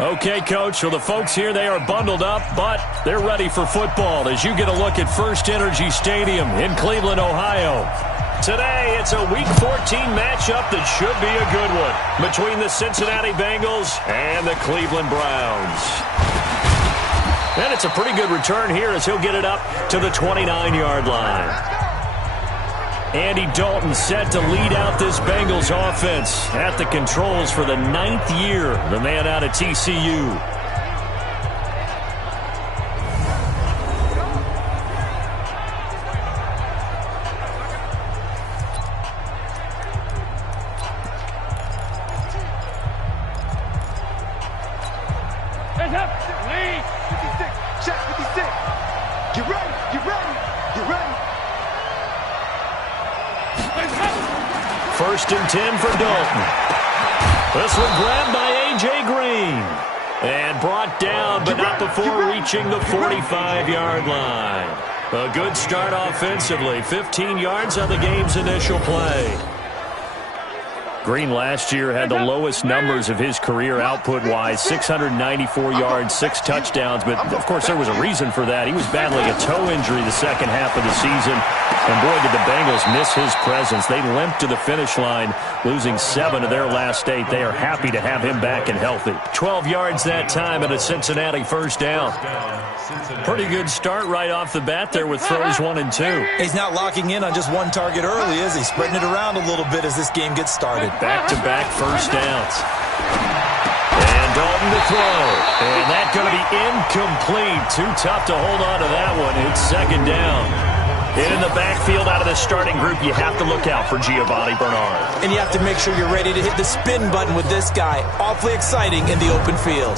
Okay, Coach. Well, the folks here, they are bundled up, but they're ready for football as you get a look at First Energy Stadium in Cleveland, Ohio. Today, it's a Week 14 matchup that should be a good one between the Cincinnati Bengals and the Cleveland Browns. And it's a pretty good return here as he'll get it up to the 29-yard line. Andy Dalton set to lead out this Bengals offense at the controls for the 9th year, the man out of TCU. First and 10 for Dalton. This one grabbed by A.J. Green. And brought down, but not before reaching the 45-yard line. A good start offensively. 15 yards on the game's initial play. Green last year had the lowest numbers of his career output-wise, 694 yards, 6 touchdowns. But, of course, there was a reason for that. He was battling a toe injury the second half of the season. And, boy, did the Bengals miss his presence. They limped to the finish line, losing 7 of their last 8. They are happy to have him back and healthy. 12 yards that time and a Cincinnati first down. Pretty good start right off the bat there with throws 1 and 2. He's not locking in on just one target early, is he? Spreading it around a little bit as this game gets started. Back-to-back first downs. And Dalton to throw. And that's going to be incomplete. Too tough to hold on to that one. It's second down. And in the backfield out of the starting group, you have to look out for Giovanni Bernard. And you have to make sure you're ready to hit the spin button with this guy. Awfully exciting in the open field.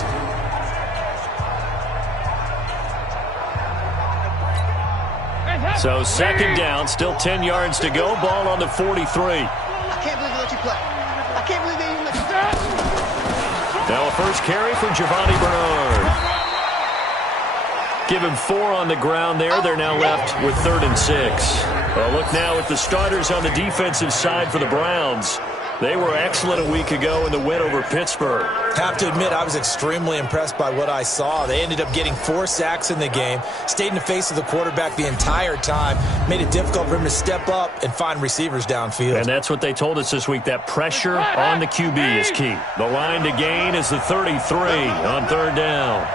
So second down, still 10 yards to go. Ball on the 43. I can't believe they let you play. I can't believe they even let you play. Now a first carry for Giovanni Bernard. Give him 4 on the ground there. They're now left with 3rd and 6. Well, look now at the starters on the defensive side for the Browns. They were excellent a week ago in the win over Pittsburgh. Have to admit, I was extremely impressed by what I saw. They ended up getting 4 sacks in the game, stayed in the face of the quarterback the entire time, made it difficult for him to step up and find receivers downfield. And that's what they told us this week, that pressure on the QB is key. The line to gain is the 33 on 3rd down.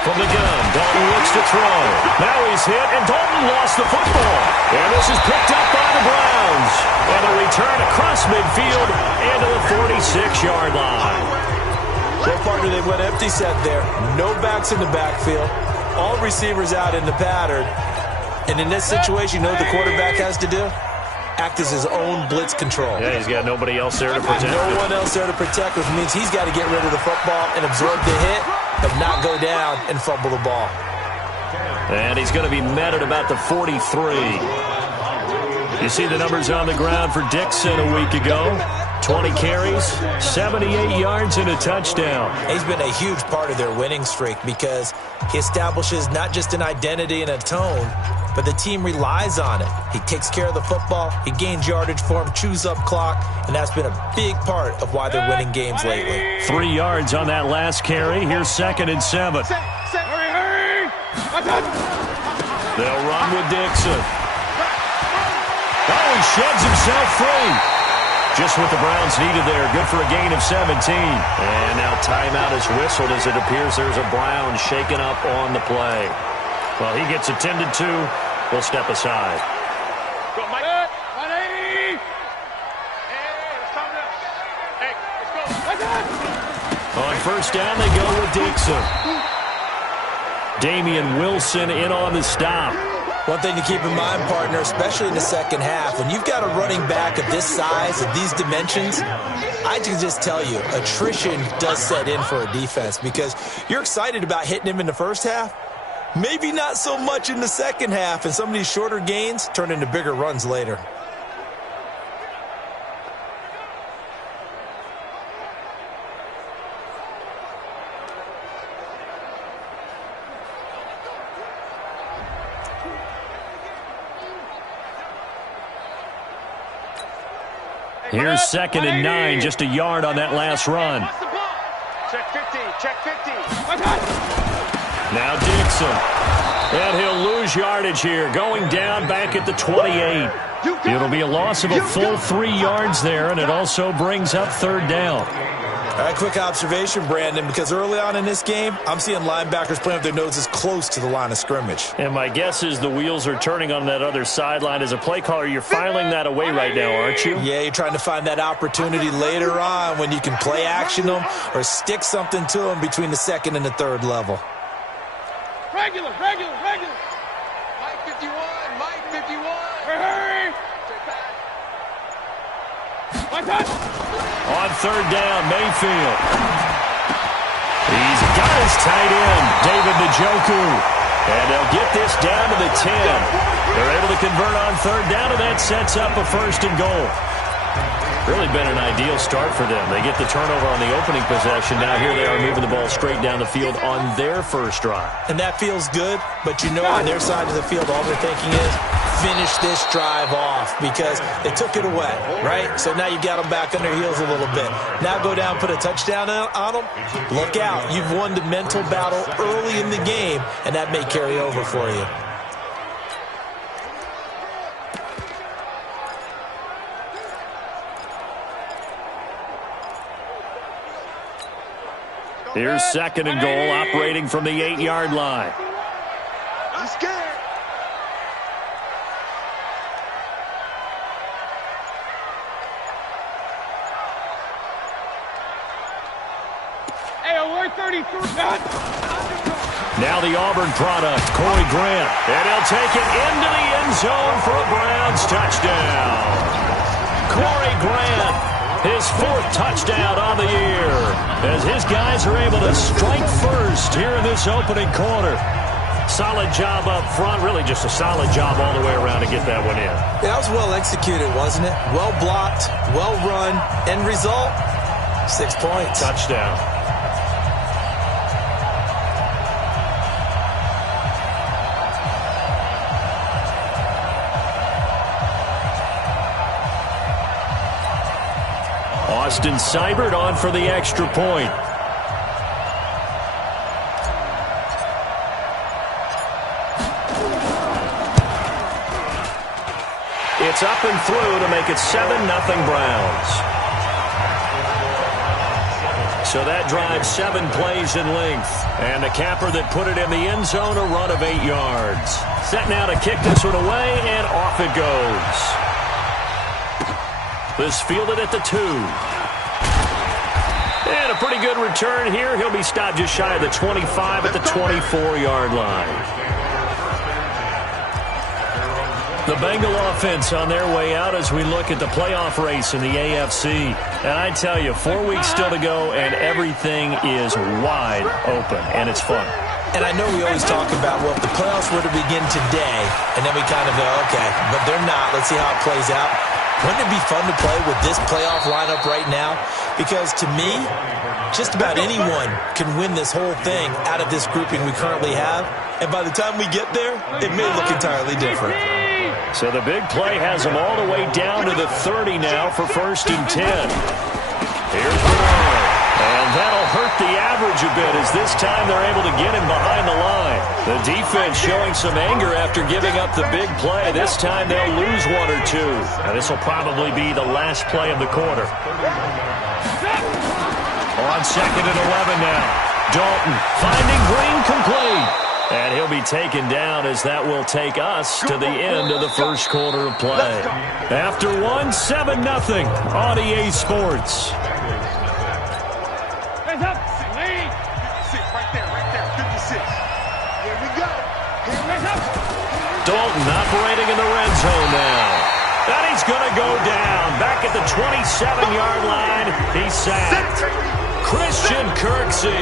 From the gun, Dalton looks to throw. Now he's hit, and Dalton lost the football. And this is picked up by the Browns. And a return across midfield into the 46-yard line. Well, partner, they went empty set there. No backs in the backfield. All receivers out in the pattern. And in this situation, you know what the quarterback has to do? Act as his own blitz control. Yeah, he's got nobody else there to protect him. No one else there to protect, which means he's got to get rid of the football and absorb the hit, but not go down and fumble the ball. And he's going to be met at about the 43. You see the numbers on the ground for Dixon a week ago. 20 carries, 78 yards, and a touchdown. He's been a huge part of their winning streak because he establishes not just an identity and a tone, but the team relies on it. He takes care of the football, he gains yardage for him, chews up clock, and that's been a big part of why they're winning games lately. 3 yards on that last carry. Here's 2nd and 7. Hurry! They'll run with Dixon. Oh, he sheds himself free. Just what the Browns needed there. Good for a gain of 17. And now timeout is whistled as it appears there's a Brown shaken up on the play. Well, he gets attended to. We'll step aside. Go, Mike. 180. Hey, let's calm down. Hey, let's go. On first down, they go with Dixon. Damian Wilson in on the stop. One thing to keep in mind, partner, especially in the second half, when you've got a running back of this size, of these dimensions, I can just tell you, attrition does set in for a defense because you're excited about hitting him in the first half. Maybe not so much in the second half, and some of these shorter gains turn into bigger runs later. Here's 2nd and 9, just a yard on that last run. Check 50, check 50. Now Dixon. And he'll lose yardage here, going down back at the 28. It'll be a loss of a full 3 yards there, and it also brings up 3rd down. All right, quick observation, Brandon, because early on in this game, I'm seeing linebackers playing with their noses close to the line of scrimmage. And my guess is the wheels are turning on that other sideline. As a play caller, you're filing that away right now, aren't you? Yeah, you're trying to find that opportunity later on when you can play action them or stick something to them between the 2nd and the 3rd level. Regular. Mike 51, Mike 51. Hurry. On 3rd down, Mayfield. He's got his tight end, David Njoku. And they'll get this down to the 10. They're able to convert on 3rd down, and that sets up a 1st and goal. Really been an ideal start for them. They get the turnover on the opening possession. Now here they are moving the ball straight down the field on their first drive. And that feels good, but you know on their side of the field, all they're thinking is finish this drive off because they took it away, right? So now you got them back on their heels a little bit. Now go down, put a touchdown on them. Look out. You've won the mental battle early in the game, and that may carry over for you. Here's 2nd and goal, operating from the 8-yard line. I'm scared. Hey, alert 33. Now the Auburn product, Corey Grant. And he'll take it into the end zone for a Browns touchdown. Corey Grant. His 4th touchdown on the year as his guys are able to strike first here in this opening quarter. Solid job up front, really just a solid job all the way around to get that one in. Yeah, that was well executed, wasn't it? Well blocked, well run, end result, 6 points. Touchdown. Austin Seibert on for the extra point. It's up and through to make it 7-0 Browns. So that drives 7 plays in length. And the capper that put it in the end zone, a run of 8 yards. Set now to kick this one away, and off it goes. This fielded at the 2. And a pretty good return here. He'll be stopped just shy of the 25 at the 24-yard line. The Bengal offense on their way out as we look at the playoff race in the AFC. And I tell you, 4 weeks still to go, and everything is wide open, and it's fun. And I know we always talk about, well, if the playoffs were to begin today, and then we kind of go, okay, but they're not. Let's see how it plays out. Wouldn't it be fun to play with this playoff lineup right now? Because to me, just about anyone can win this whole thing out of this grouping we currently have. And by the time we get there, it may look entirely different. So the big play has them all the way down to the 30 now for 1st and 10. Here's Bernard. And that'll hurt the average a bit as this time they're able to get him behind the line. The defense showing some anger after giving up the big play. This time they'll lose 1 or 2. Now this will probably be the last play of the quarter. On 2nd and 11 now. Dalton finding Green complete. And he'll be taken down as that will take us to the end of the first quarter of play. After 1, 7-0 on EA Sports. Hands up. 56, right there. 56. Here we go. Hands up. Dalton operating in the red zone now. And he's going to go down. Back at the 27-yard line. He's sacked. Christian Kirksey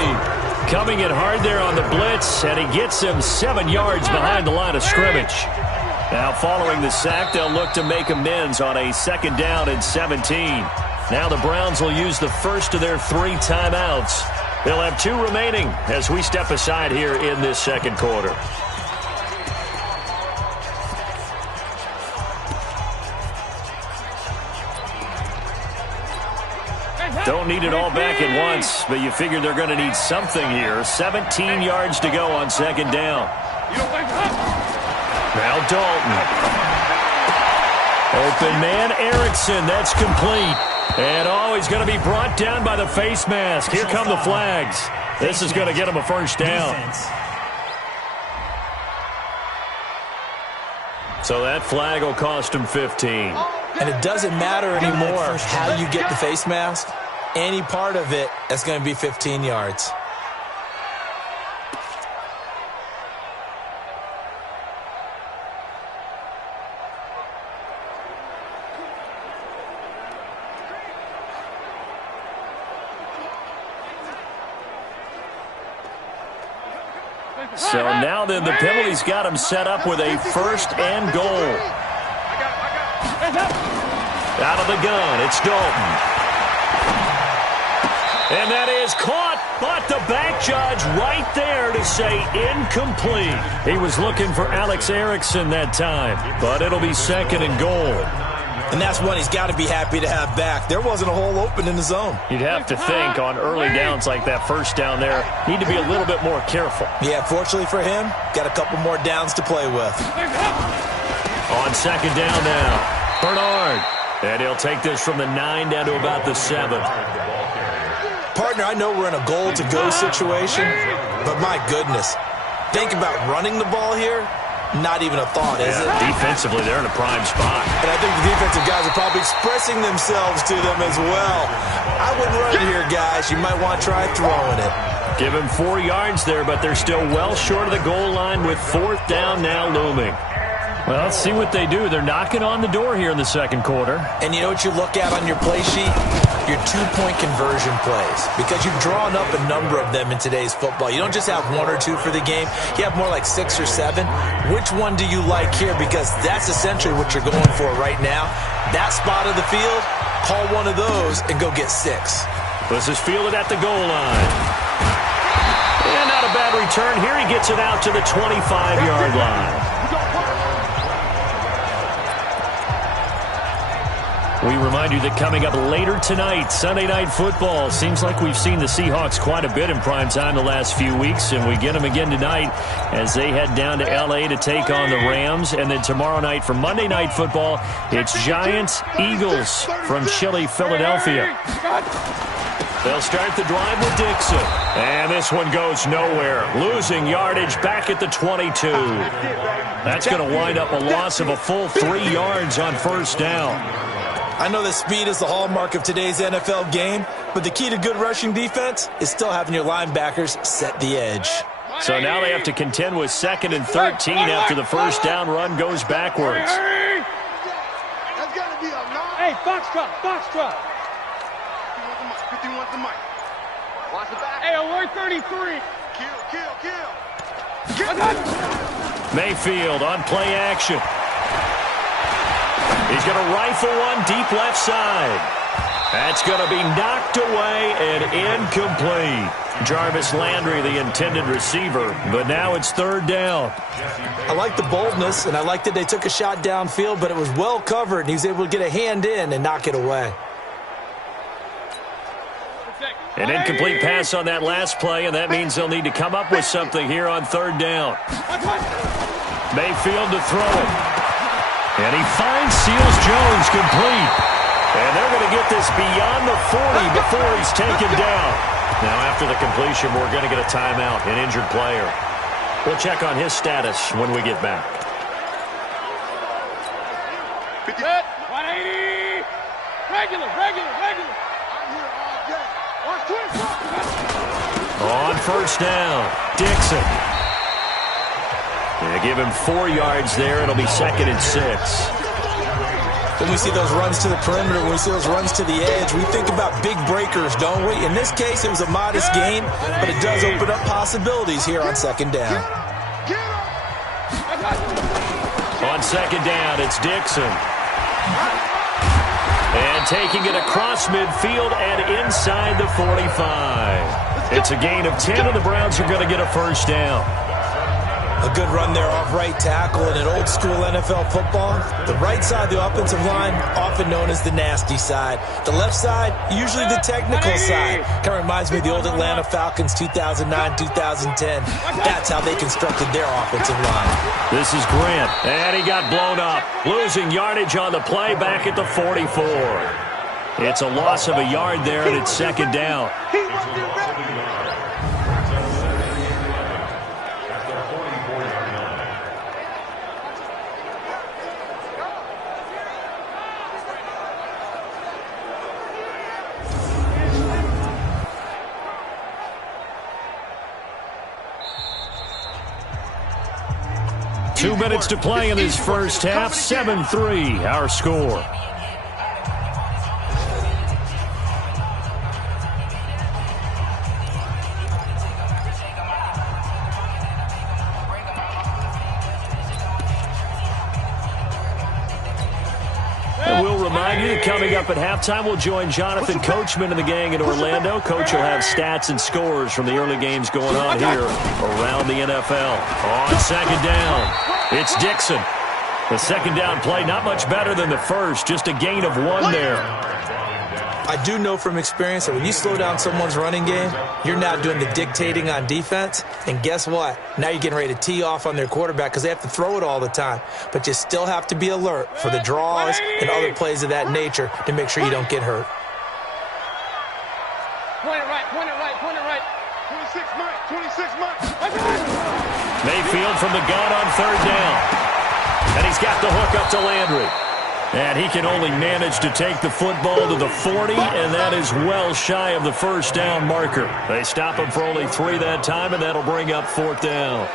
coming in hard there on the blitz, and he gets him 7 yards behind the line of scrimmage. Now following the sack, they'll look to make amends on a 2nd down and 17. Now the Browns will use the first of their 3 timeouts. They'll have 2 remaining as we step aside here in this second quarter. Don't need it all back at once, but you figure they're going to need something here. 17 yards to go on second down. Now Dalton. Open man, Erickson. That's complete. And he's going to be brought down by the face mask. Here come the flags. This is going to get him a first down. So that flag will cost him 15. And it doesn't matter anymore how you get the face mask. Any part of it, that's going to be 15 yards. So now then the penalty's got him set up with a first and goal. Out of the gun, it's Dalton. And that is caught, but the back judge right there to say incomplete. He was looking for Alex Erickson that time, but it'll be second and goal. And that's one he's got to be happy to have back. There wasn't a hole open in the zone. You'd have to think on early downs like that first down there, need to be a little bit more careful. Yeah, fortunately for him, got a couple more downs to play with. On second down now, Bernard. And he'll take this from the 9 down to about the 7. Partner, I know we're in a goal-to-go situation, but my goodness, think about running the ball here. Not even a thought, is it? Defensively, they're in a prime spot. And I think the defensive guys are probably expressing themselves to them as well. I wouldn't run it here, guys. You might want to try throwing it. Give him 4 yards there, but they're still well short of the goal line with fourth down now looming. Well, let's see what they do. They're knocking on the door here in the second quarter. And you know what you look at on your play sheet? Your two-point conversion plays. Because you've drawn up a number of them in today's football. You don't just have 1 or 2 for the game. You have more like 6 or 7. Which one do you like here? Because that's essentially what you're going for right now. That spot of the field, call one of those and go get 6. This is fielded at the goal line. And not a bad return. Here he gets it out to the 25-yard line. We remind you that coming up later tonight, Sunday Night Football. Seems like we've seen the Seahawks quite a bit in prime time the last few weeks, and we get them again tonight as they head down to L.A. to take on the Rams. And then tomorrow night for Monday Night Football, it's Giants-Eagles from Chile, Philadelphia. They'll start the drive with Dixon. And this one goes nowhere. Losing yardage back at the 22. That's going to wind up a loss of a full 3 yards on first down. I know that speed is the hallmark of today's NFL game, but the key to good rushing defense is still having your linebackers set the edge. So now they have to contend with 2nd and 13 after the first down run goes backwards. That's got to be a lot. Hey, Foxtrot, Foxtrot. 51 the mic. Watch the back. Hey, alert 33. Kill. Mayfield on play action. He's going to rifle one deep left side. That's going to be knocked away and incomplete. Jarvis Landry, the intended receiver, but now it's 3rd down. I like the boldness, and I like that they took a shot downfield, but it was well covered, and he was able to get a hand in and knock it away. An incomplete pass on that last play, and that means they'll need to come up with something here on 3rd down. Mayfield to throw it. And he finds Seals-Jones complete. And they're going to get this beyond the 40 before he's taken down. Now, after the completion, we're going to get a timeout, an injured player. We'll check on his status when we get back. 180. Regular. I'm here all day. On first down, Dixon. They give him 4 yards there. It'll be 2nd and 6. When we see those runs to the perimeter, when we see those runs to the edge, we think about big breakers, don't we? In this case, it was a modest gain, but it does open up possibilities here on 2nd down. On 2nd down, it's Dixon. And taking it across midfield and inside the 45. It's a gain of 10, and the Browns are going to get a first down. A good run there off right tackle in an old-school NFL football. The right side of the offensive line, often known as the nasty side. The left side, usually the technical side. Kind of reminds me of the old Atlanta Falcons 2009-2010. That's how they constructed their offensive line. This is Grant, and he got blown up. Losing yardage on the play back at the 44. It's a loss of a yard there, and it's second down. 2 minutes to play in this first half. 7-3, our score. And we'll remind you that coming up at halftime, we'll join Jonathan Coachman and the gang in Orlando. Coach will have stats and scores from the early games going on here around the NFL. On second down, it's Dixon. The second down play, not much better than the first, just a gain of 1 there. I do know from experience that when you slow down someone's running game, you're now doing the dictating on defense. And guess what? Now you're getting ready to tee off on their quarterback because they have to throw it all the time. But you still have to be alert for the draws and other plays of that nature to make sure you don't get hurt. Point it right, point it right, point it right. 26 Mike, 26 Mike. Mayfield from the gun on third down. And he's got the hook up to Landry. And he can only manage to take the football to the 40, and that is well shy of the first down marker. They stop him for only 3 that time, and that'll bring up fourth down.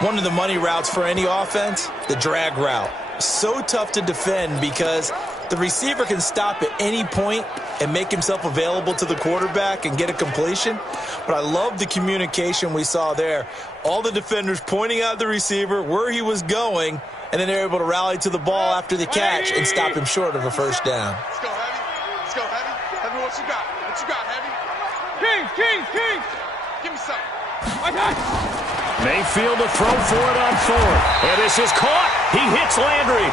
One of the money routes for any offense, the drag route. So tough to defend because the receiver can stop at any point and make himself available to the quarterback and get a completion. But I love the communication we saw there. All the defenders pointing out the receiver, where he was going, and then they're able to rally to the ball after the catch and stop him short of a first down. Let's go, Heavy. Let's go, Heavy. Heavy, what you got? What you got, Heavy? Kings. Give me something. Mayfield to throw for it on fourth. And this is caught. He hits Landry.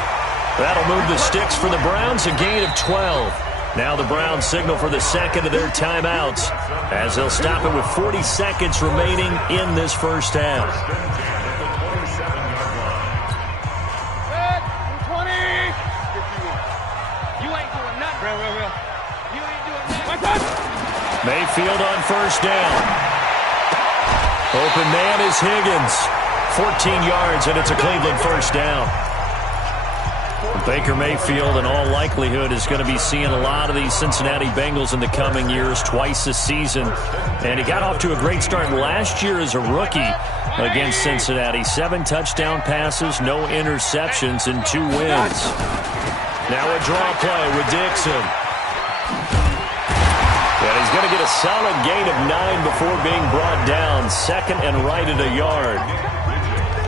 That'll move the sticks for the Browns, a gain of 12. Now the Browns signal for the second of their timeouts as they'll stop it with 40 seconds remaining in this first half. Mayfield on first down. Open man is Higgins. 14 yards, and it's a Cleveland first down. Baker Mayfield, in all likelihood, is going to be seeing a lot of these Cincinnati Bengals in the coming years, twice this season. And he got off to a great start last year as a rookie against Cincinnati. 7 touchdown passes, no interceptions, and 2 wins. Now a draw play with Dixon. And he's going to get a solid gain of 9 before being brought down. Second and right at a yard.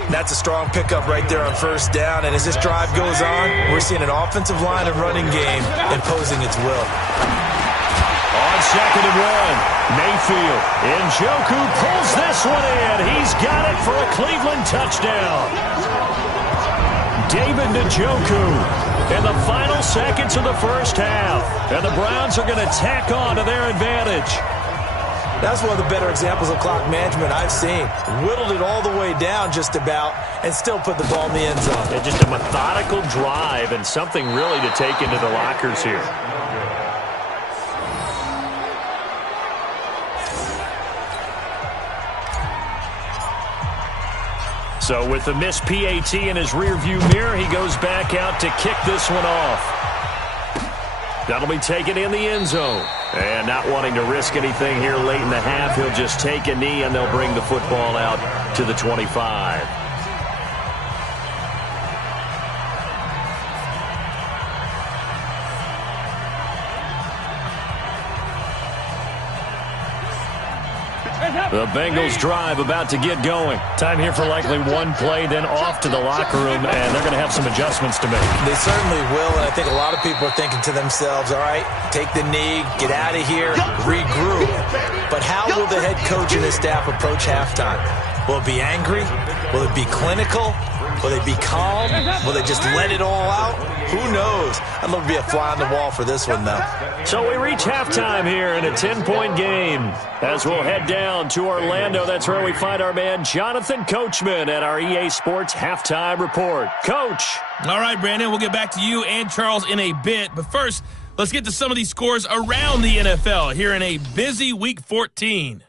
That's a strong pickup right there on first down. And as this drive goes on, we're seeing an offensive line and running game imposing its will. On second and 1, Mayfield. Njoku pulls this one in. He's got it for a Cleveland touchdown. David Njoku. In the final seconds of the first half. And the Browns are going to tack on to their advantage. That's one of the better examples of clock management I've seen. Whittled it all the way down just about and still put the ball in the end zone. And just a methodical drive and something really to take into the lockers here. So with the missed PAT in his rearview mirror, he goes back out to kick this one off. That'll be taken in the end zone. And not wanting to risk anything here late in the half, he'll just take a knee and they'll bring the football out to the 25. The Bengals drive about to get going. Time here for likely one play, then off to the locker room, and they're going to have some adjustments to make. They certainly will, and I think a lot of people are thinking to themselves, all right, take the knee, get out of here, regroup. But how will the head coach and his staff approach halftime? Will it be angry? Will it be clinical? Will they be calm? Will they just let it all out? Who knows? I'd love to be a fly on the wall for this one, though. So we reach halftime here in a 10-point game. As we'll head down to Orlando, that's where we find our man Jonathan Coachman at our EA Sports Halftime Report. Coach. All right, Brandon, we'll get back to you and Charles in a bit. But first, let's get to some of these scores around the NFL here in a busy Week 14.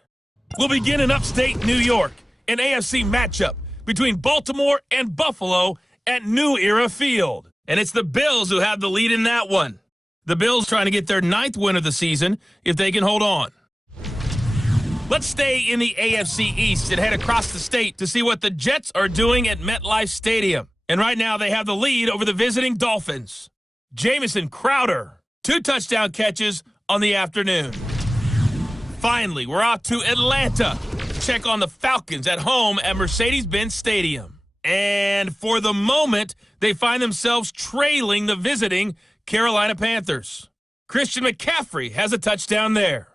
We'll begin in upstate New York, an AFC matchup between Baltimore and Buffalo at New Era Field. And it's the Bills who have the lead in that one. The Bills trying to get their 9th win of the season if they can hold on. Let's stay in the AFC East and head across the state to see what the Jets are doing at MetLife Stadium. And right now they have the lead over the visiting Dolphins. Jamison Crowder, 2 touchdown catches on the afternoon. Finally, we're off to Atlanta. Check on the Falcons at home at Mercedes-Benz Stadium. And for the moment, they find themselves trailing the visiting Carolina Panthers. Christian McCaffrey has a touchdown there.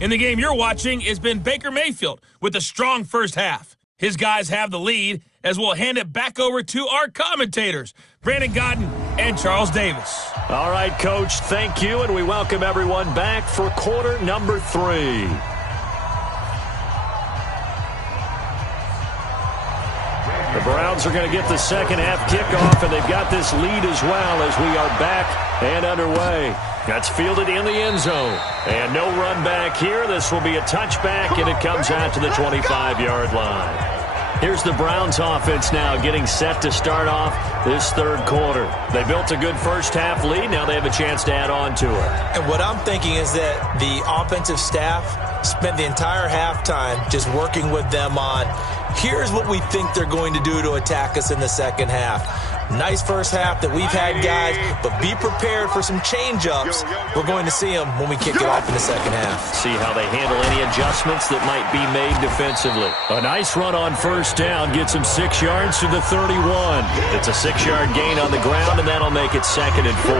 In the game you're watching has been Baker Mayfield with a strong first half. His guys have the lead as we'll hand it back over to our commentators, Brandon Godden and Charles Davis. All right, Coach, thank you, and we welcome everyone back for quarter number 3. The Browns are going to get the second half kickoff, and they've got this lead as well as we are back and underway. That's fielded in the end zone. And no run back here. This will be a touchback, and it comes out to the 25-yard line. Here's the Browns offense now getting set to start off this third quarter. They built a good first half lead. Now they have a chance to add on to it. And what I'm thinking is that the offensive staff spent the entire halftime just working with them on, here's what we think they're going to do to attack us in the second half. Nice first half that we've had, guys, but be prepared for some change-ups. We're going to see them when we kick it off in the second half. See how they handle any adjustments that might be made defensively. A nice run on first down gets them 6 yards to the 31. It's a 6-yard gain on the ground, and that'll make it 2nd and 4.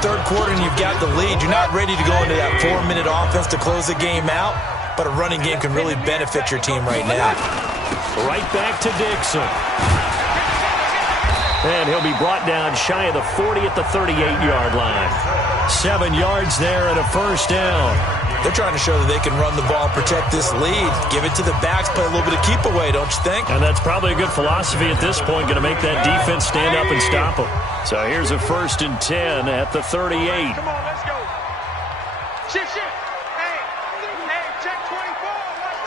Third quarter, and you've got the lead. You're not ready to go into that 4-minute offense to close the game out, but a running game can really benefit your team right now. Right back to Dixon. And he'll be brought down shy of the 40 at the 38-yard line. 7 yards there and a first down. They're trying to show that they can run the ball and protect this lead. Give it to the backs, play a little bit of keep away, don't you think? And that's probably a good philosophy at this point, going to make that defense stand up and stop them. So here's a 1st and 10 at the 38. Come on, let's go. Shift. Hey, check 24. Watch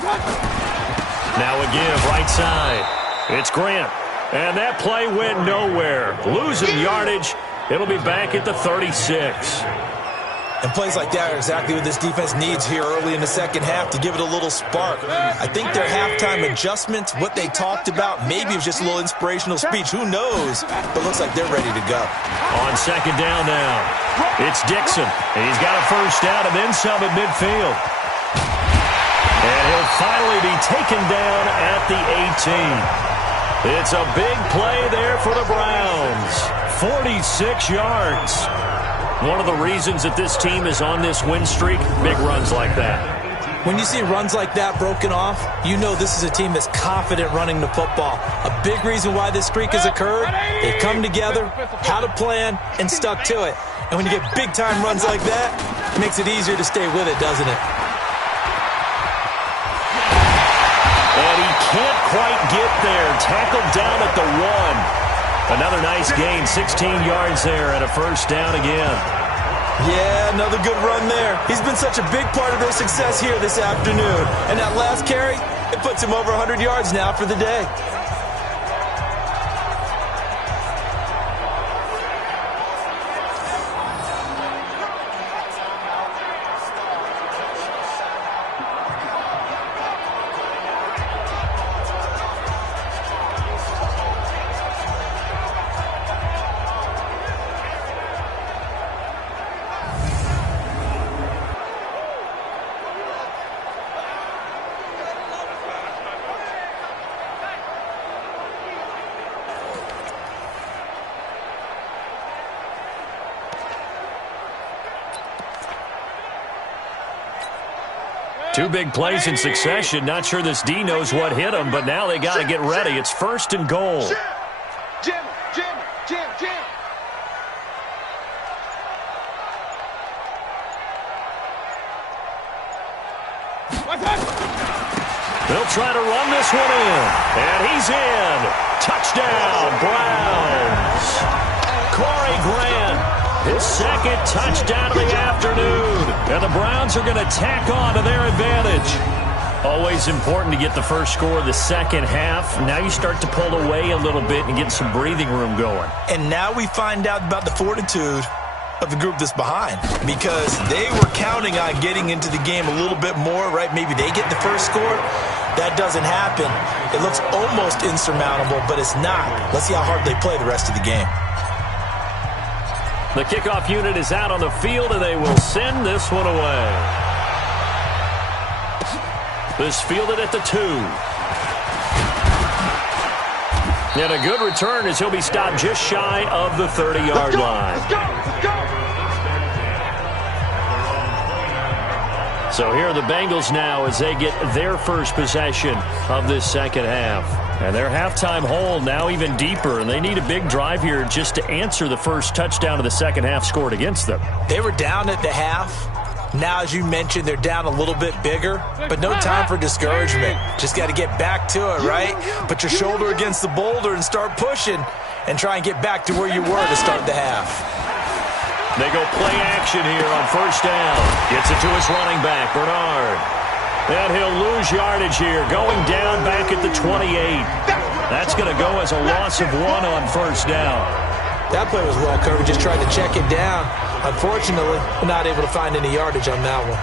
24. Now a give, right side. It's Grant. And that play went nowhere. Losing yardage. It'll be back at the 36. And plays like that are exactly what this defense needs here early in the second half to give it a little spark. I think their halftime adjustments, what they talked about, maybe it was just a little inspirational speech. Who knows? But looks like they're ready to go. On second down now, it's Dixon. And he's got a first down and then some at midfield. And he'll finally be taken down at the 18. It's a big play there for the Browns. 46 yards. One of the reasons that this team is on this win streak, big runs like that. When you see runs like that broken off, you know this is a team that's confident running the football. A big reason why this streak has occurred, they come together, had a plan, and stuck to it. And when you get big-time runs like that, it makes it easier to stay with it, doesn't it? And he can't quite get there. Tackled down at the 1. Another nice gain, 16 yards there and a first down again. Yeah, another good run there. He's been such a big part of their success here this afternoon. And that last carry, it puts him over 100 yards now for the day. Two big plays in succession. Not sure this D knows what hit him, but now they got to get ready. It's 1st and goal. Jam, jam, jam, jam. They'll try to run this one in. And he's in. Touchdown, Browns. Corey Grant, his 2nd touchdown of the afternoon. And the Browns are going to tack on to their advantage. Always important to get the first score of the second half. Now you start to pull away a little bit and get some breathing room going. And now we find out about the fortitude of the group that's behind, because they were counting on getting into the game a little bit more, right? Maybe they get the first score. That doesn't happen. It looks almost insurmountable, but it's not. Let's see how hard they play the rest of the game. The kickoff unit is out on the field, and they will send this one away. This fielded at the 2. And a good return as he'll be stopped just shy of the 30-yard line. Let's go, let's go. So here are the Bengals now as they get their first possession of this second half. And their halftime hole now even deeper, and they need a big drive here just to answer the first touchdown of the second half scored against them. They were down at the half. Now, as you mentioned, they're down a little bit bigger, but no time for discouragement. Just got to get back to it, right? Put your shoulder against the boulder and start pushing and try and get back to where you were to start the half. They go play action here on 1st down. Gets it to his running back, Bernard. And he'll lose yardage here, going down back at the 28. That's going to go as a loss of 1 on 1st down. That play was well covered, just tried to check it down. Unfortunately, we're not able to find any yardage on that one.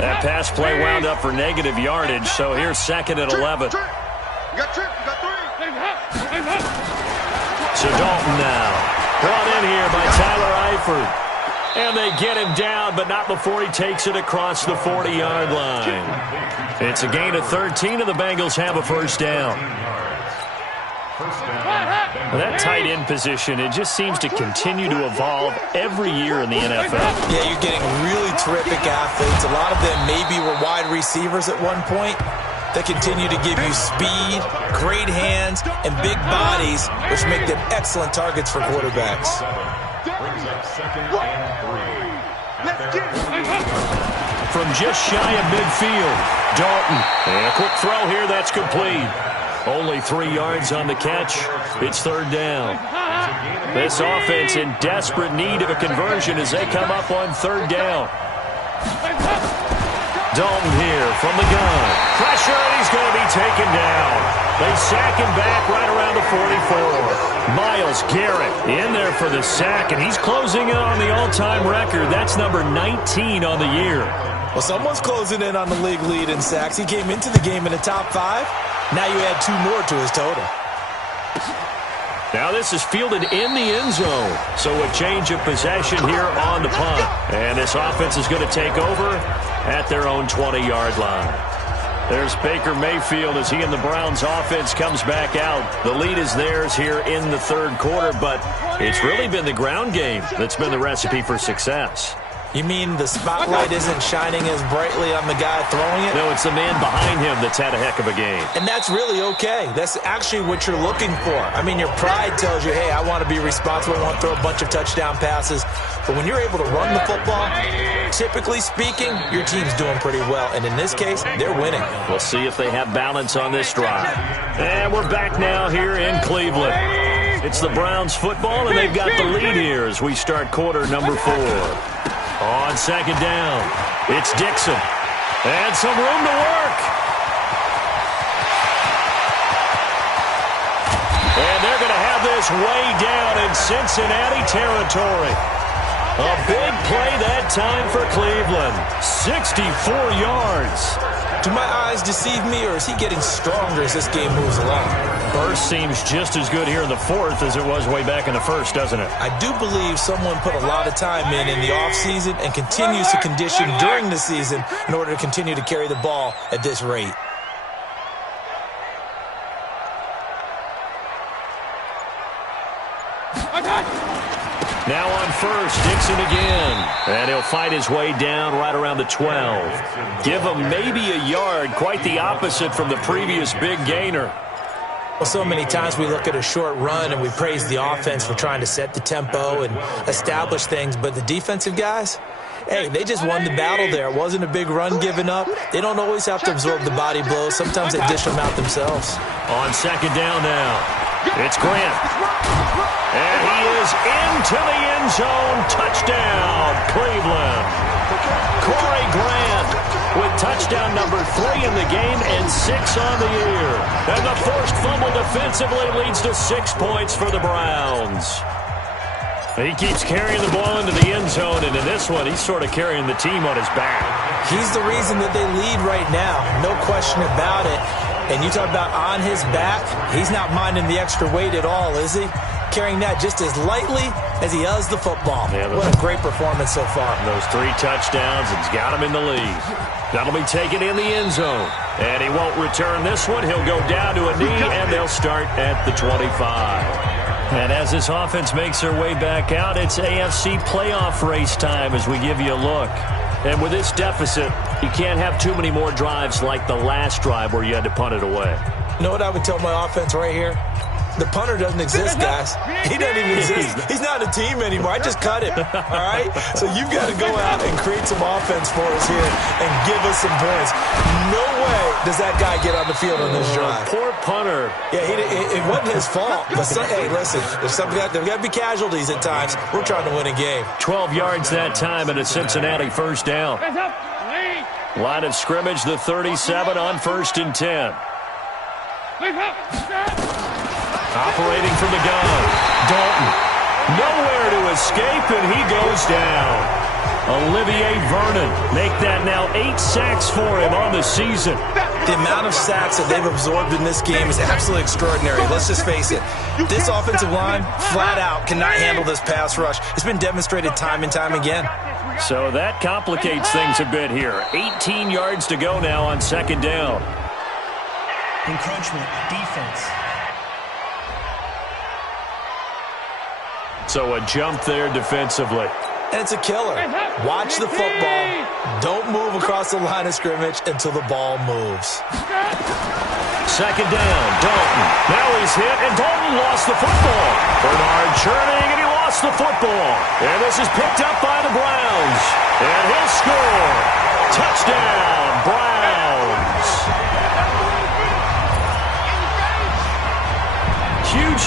That pass play wound up for negative yardage, so here's 2nd and 11. You got tripped. You got 3. So Dalton now, brought in here by Tyler Eifert. And they get him down, but not before he takes it across the 40-yard line. It's a gain of 13, and the Bengals have a 1st down. That tight end position, it just seems to continue to evolve every year in the NFL. Yeah, you're getting really terrific athletes. A lot of them maybe were wide receivers at one point. They continue to give you speed, great hands, and big bodies, which make them excellent targets for quarterbacks. From just shy of midfield, Dalton. And a quick throw here, that's complete. Only 3 yards on the catch. It's 3rd down. This offense in desperate need of a conversion as they come up on 3rd down. Dalton here from the gun. Pressure, and he's going to be taken down. They sack him back right around the 44. Myles Garrett in there for the sack, and he's closing in on the all-time record. That's number 19 on the year. Well, someone's closing in on the league lead in sacks. He came into the game in the top 5. Now you add 2 more to his total. Now this is fielded in the end zone. So a change of possession here on the punt. And this offense is going to take over at their own 20-yard line. There's Baker Mayfield as he and the Browns offense comes back out. The lead is theirs here in the 3rd quarter, but it's really been the ground game that's been the recipe for success. You mean the spotlight isn't shining as brightly on the guy throwing it? No, it's the man behind him that's had a heck of a game. And that's really okay. That's actually what you're looking for. I mean, your pride tells you, hey, I want to be responsible. I want to throw a bunch of touchdown passes. But when you're able to run the football, typically speaking, your team's doing pretty well. And in this case, they're winning. We'll see if they have balance on this drive. And we're back now here in Cleveland. It's the Browns football, and they've got the lead here as we start quarter number 4. On 2nd down, it's Dixon. And some room to work. And they're going to have this way down in Cincinnati territory. A big play that time for Cleveland. 64 yards. Do my eyes deceive me, or is he getting stronger as this game moves along? Burst seems just as good here in the 4th as it was way back in the 1st, doesn't it? I do believe someone put a lot of time in the offseason and continues to condition during the season in order to continue to carry the ball at this rate. Now on first, Dixon again. And he'll fight his way down right around the 12. Give him maybe a yard, quite the opposite from the previous big gainer. Well, so many times we look at a short run and we praise the offense for trying to set the tempo and establish things, but the defensive guys, hey, they just won the battle there. It wasn't a big run given up. They don't always have to absorb the body blows. Sometimes they dish them out themselves. On second down now, it's Grant. And he is into the end zone. Touchdown, Cleveland. Corey Grant with touchdown number 3 in the game and 6 on the year. And the forced fumble defensively leads to 6 points for the Browns. He keeps carrying the ball into the end zone, and in this one, he's sort of carrying the team on his back. He's the reason that they lead right now, no question about it. And you talk about on his back, he's not minding the extra weight at all, is he? Carrying that just as lightly as he does the football. Yeah, what a great performance so far. Those 3 touchdowns, it's got him in the lead. That'll be taken in the end zone. And he won't return this one. He'll go down to a knee, and they'll start at the 25. And as this offense makes their way back out, it's AFC playoff race time as we give you a look. And with this deficit, you can't have too many more drives like the last drive where you had to punt it away. You know what I would tell my offense right here? The punter doesn't exist, guys. He doesn't even exist. He's not a team anymore. I just cut him, all right? So you've got to go out and create some offense for us here and give us some points. No way does that guy get on the field on this drive. Poor punter. Yeah, it wasn't his fault. But hey, listen, there's got to be casualties at times. We're trying to win a game. 12 yards that time and a Cincinnati first down. Line of scrimmage, the 37 on 1st and 10. Operating from the gun, Dalton. Nowhere to escape, and he goes down. Olivier Vernon make that now 8 sacks for him on the season. The amount of sacks that they've absorbed in this game is absolutely extraordinary. Let's just face it. This offensive line, flat out, cannot handle this pass rush. It's been demonstrated time and time again. So that complicates things a bit here. 18 yards to go now on 2nd down. Encroachment, defense. So a jump there defensively. And it's a killer. Watch the football. Don't move across the line of scrimmage until the ball moves. 2nd down, Dalton. Now he's hit, and Dalton lost the football. Bernard churning, and he lost the football. And this is picked up by the Browns. And he'll score. Touchdown, Browns.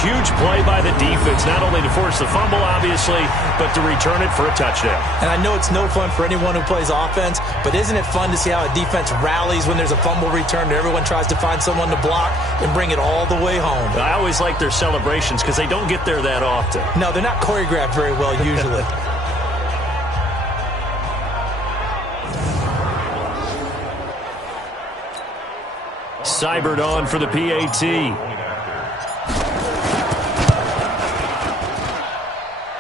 Huge play by the defense, not only to force the fumble, obviously, but to return it for a touchdown. And I know it's no fun for anyone who plays offense, but isn't it fun to see how a defense rallies when there's a fumble return and everyone tries to find someone to block and bring it all the way home? I always like their celebrations because they don't get there that often. No, they're not choreographed very well usually. Seibert on for the PAT.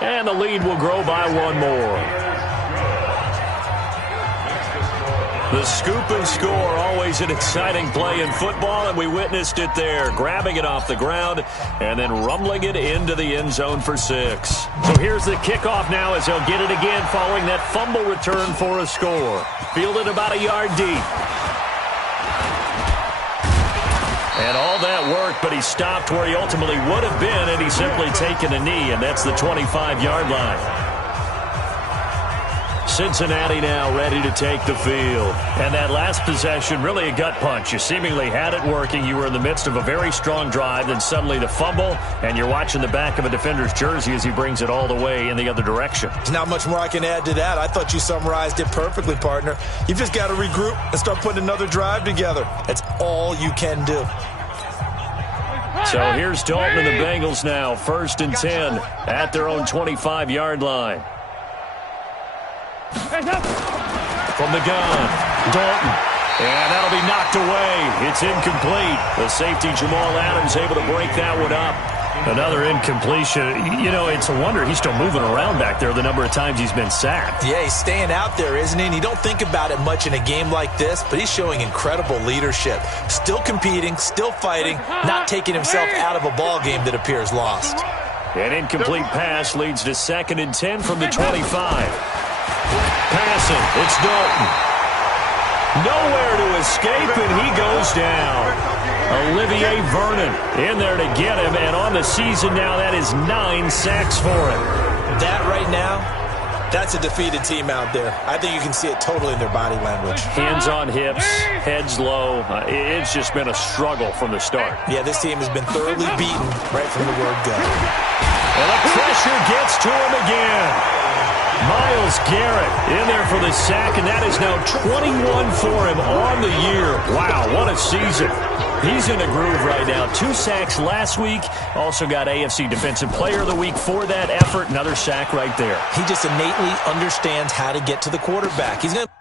And the lead will grow by 1 more. The scoop and score, always an exciting play in football, and we witnessed it there, grabbing it off the ground and then rumbling it into the end zone for 6. So here's the kickoff now as they'll get it again following that fumble return for a score. Fielded about a yard deep. And all that work, but he stopped where he ultimately would have been, and he's simply taken a knee, and that's the 25-yard line. Cincinnati now ready to take the field. And that last possession, really a gut punch. You seemingly had it working. You were in the midst of a very strong drive, then suddenly the fumble, and you're watching the back of a defender's jersey as he brings it all the way in the other direction. There's not much more I can add to that. I thought you summarized it perfectly, partner. You've just got to regroup and start putting another drive together. That's all you can do. So here's Dalton and the Bengals now, 1st and 10 at their own 25-yard line. From the gun, Dalton. And that'll be knocked away. It's incomplete. The safety, Jamal Adams, able to break that one up. Another incompletion. You know, it's a wonder he's still moving around back there the number of times he's been sacked. Yeah, he's staying out there, isn't he? And you don't think about it much in a game like this, but he's showing incredible leadership. Still competing, still fighting, not taking himself out of a ball game that appears lost. An incomplete pass leads to 2nd and 10 from the 25. Passing, it's Dalton. Nowhere to escape, and he goes down. Olivier Vernon in there to get him, and on the season now, that is 9 sacks for him. That right now, that's a defeated team out there. I think you can see it totally in their body language. Hands on hips, heads low. It's just been a struggle from the start. Yeah, this team has been thoroughly beaten right from the word go. And the pressure gets to him again. Myles Garrett in there for the sack, and that is now 21 for him on the year. Wow, what a season. He's in a groove right now. 2 sacks last week. Also got AFC Defensive Player of the Week for that effort. Another sack right there. He just innately understands how to get to the quarterback. He's going to...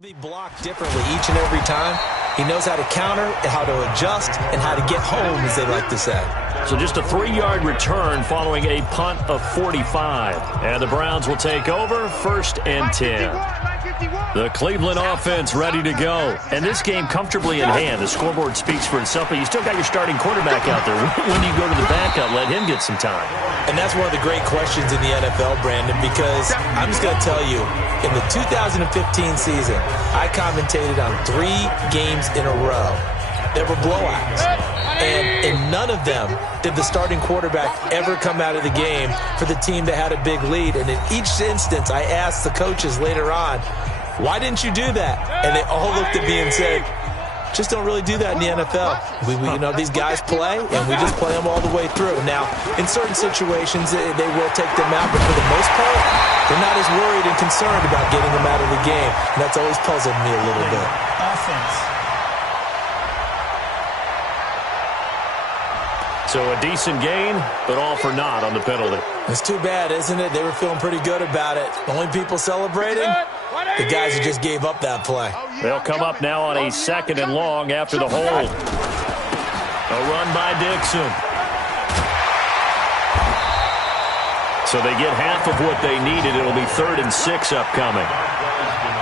be blocked differently each and every time. He knows how to counter, how to adjust, and how to get home, as they like to say. So just a 3-yard return following a punt of 45. And the Browns will take over 1st and 10. The Cleveland offense ready to go. And this game comfortably in hand. The scoreboard speaks for itself, but you still got your starting quarterback out there. When do you go to the backup, let him get some time? And that's one of the great questions in the NFL, Brandon, because I'm just going to tell you, in the 2015 season, I commentated on 3 games in a row. There were blowouts. And in none of them did the starting quarterback ever come out of the game for the team that had a big lead. And in each instance, I asked the coaches later on, why didn't you do that? And they all looked at me and said, just don't really do that in the NFL. These guys play, and we just play them all the way through. Now, in certain situations, they will take them out, but for the most part, they're not as worried and concerned about getting them out of the game. And that's always puzzled me a little bit. Offense. So a decent gain, but all for naught on the penalty. It's too bad, isn't it? They were feeling pretty good about it. The only people celebrating, the guys who just gave up that play. They'll come up now on a 2nd and long after the hold. A run by Dixon. So they get half of what they needed. It'll be 3rd and 6 upcoming.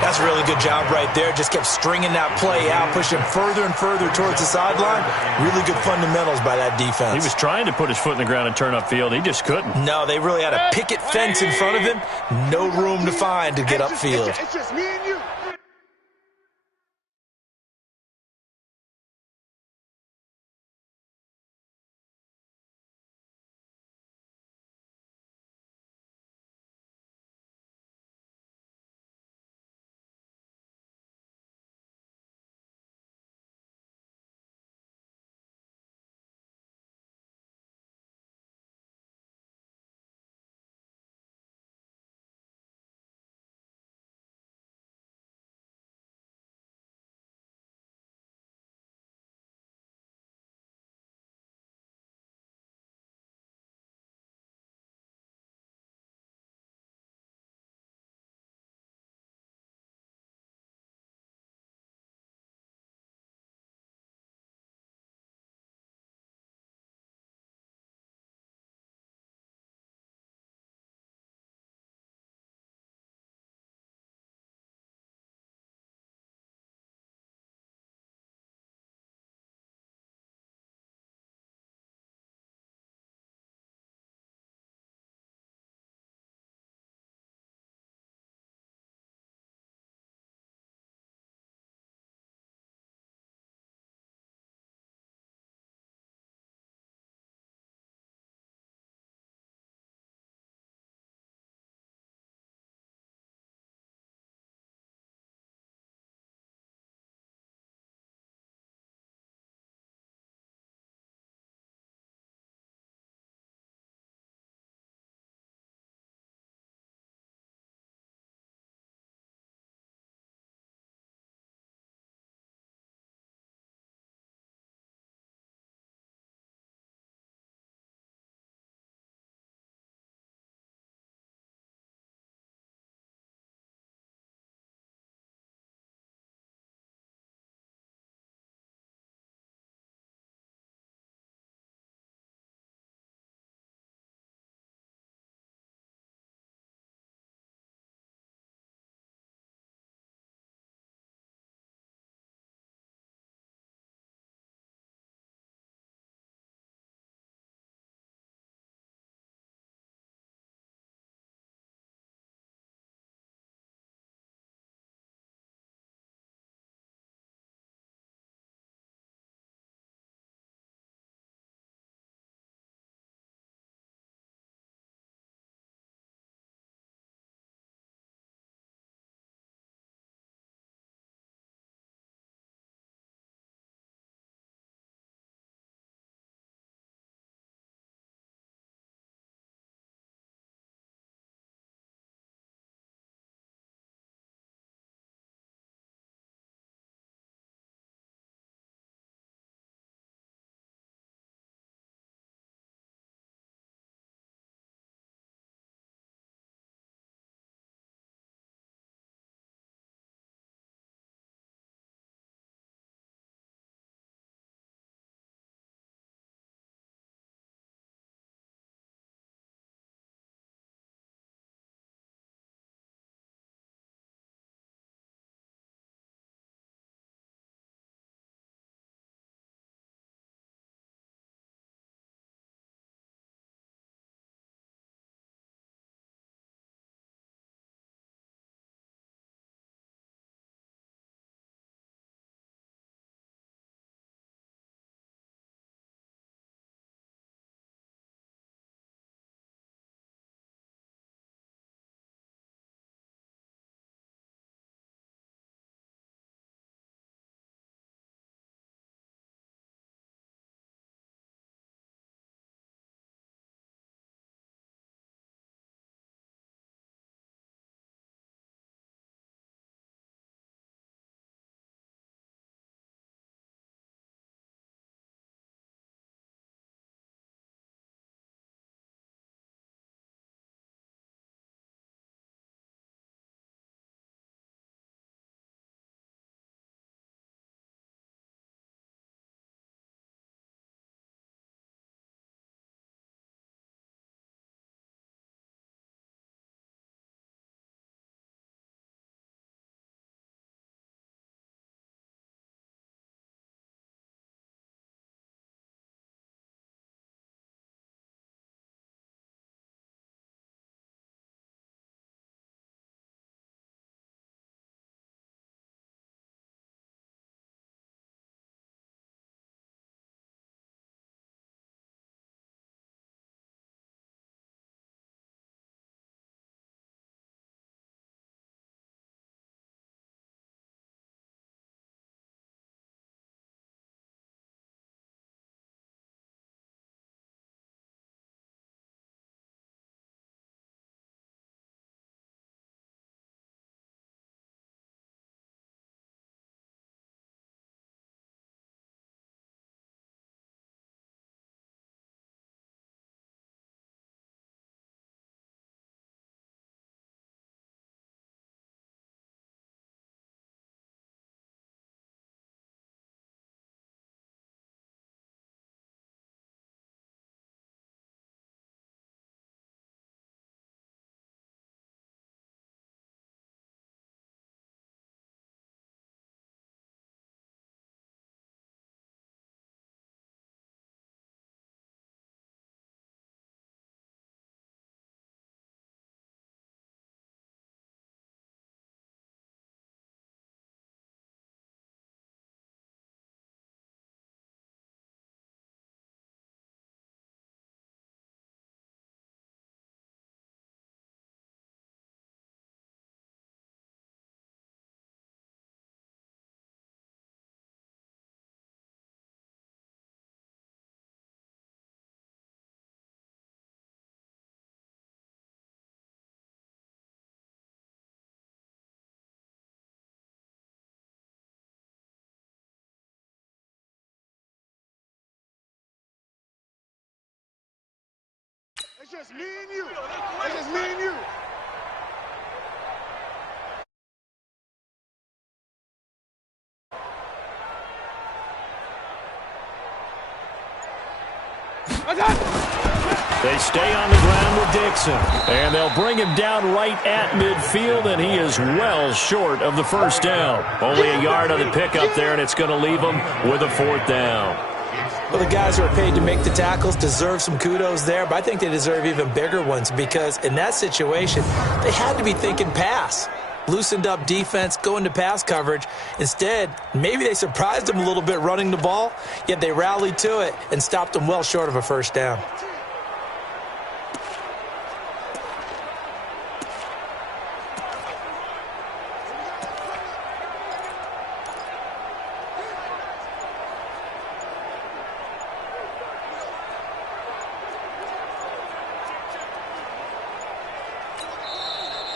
That's a really good job right there. Just kept stringing that play out, pushing further and further towards the sideline. Really good fundamentals by that defense. He was trying to put his foot in the ground and turn upfield. He just couldn't. No, they really had a picket fence in front of him. No room to find to get upfield. It's just me and you. It's just me and you. It's just me and you. They stay on the ground with Dixon, and they'll bring him down right at midfield, and he is well short of the first down. Only a yard on the pickup there, and it's going to leave him with a 4th down. Well, the guys who are paid to make the tackles deserve some kudos there, but I think they deserve even bigger ones because in that situation, they had to be thinking pass. Loosened up defense, going to pass coverage. Instead, maybe they surprised them a little bit running the ball, yet they rallied to it and stopped them well short of a first down.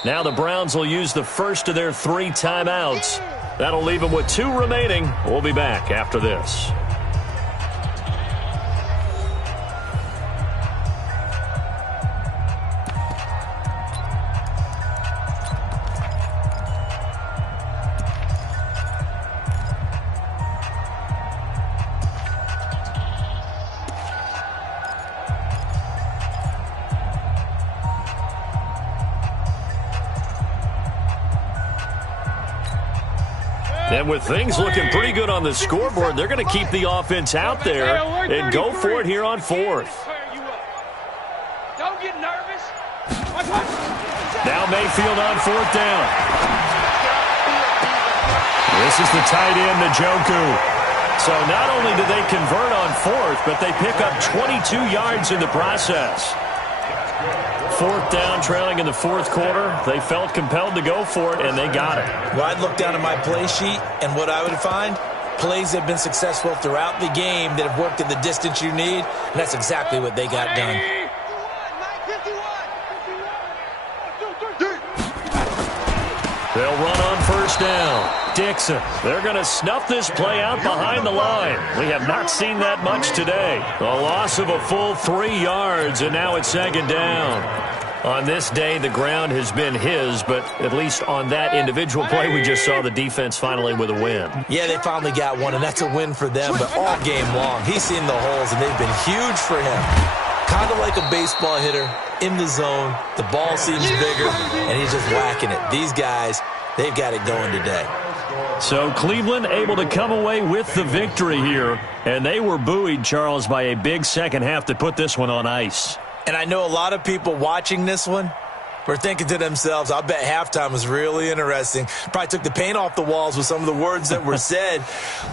Now the Browns will use the first of their 3 timeouts. That'll leave them with 2 remaining. We'll be back after this. And with things looking pretty good on the scoreboard, they're going to keep the offense out there and go for it here on 4th. Don't get nervous. Now Mayfield on 4th down. This is the tight end, Njoku. So not only do they convert on 4th, but they pick up 22 yards in the process. 4th down, trailing in the 4th quarter. They felt compelled to go for it, and they got it. Well, I'd look down at my play sheet, and what I would find, plays that have been successful throughout the game that have worked in the distance you need, and that's exactly what they got done. They'll run on 1st down. Dixon, they're going to snuff this play out behind the line. We have not seen that much today. A loss of a full 3 yards, and now it's 2nd down. On this day, the ground has been his, but at least on that individual play, we just saw the defense finally with a win. Yeah, they finally got one, and that's a win for them, but all game long, he's seen the holes, and they've been huge for him. Kind of like a baseball hitter in the zone. The ball seems bigger, and he's just whacking it. These guys, they've got it going today. So Cleveland able to come away with the victory here, and they were buoyed, Charles, by a big second half that put this one on ice. And I know a lot of people watching this one were thinking to themselves, I bet halftime was really interesting. Probably took the paint off the walls with some of the words that were said.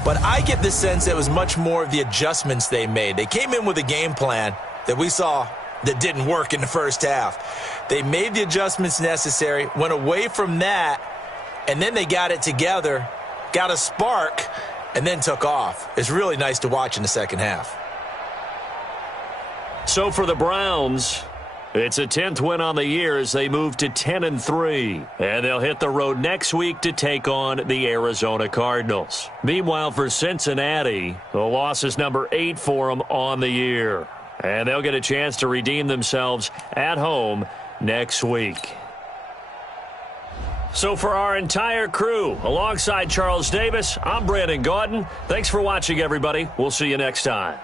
But I get the sense it was much more of the adjustments they made. They came in with a game plan that we saw that didn't work in the first half. They made the adjustments necessary, went away from that, and then they got it together, got a spark, and then took off. It's really nice to watch in the second half. So for the Browns, it's a 10th win on the year as they move to 10-3. And they'll hit the road next week to take on the Arizona Cardinals. Meanwhile, for Cincinnati, the loss is number 8 for them on the year. And they'll get a chance to redeem themselves at home next week. So for our entire crew, alongside Charles Davis, I'm Brandon Gaudin. Thanks for watching, everybody. We'll see you next time.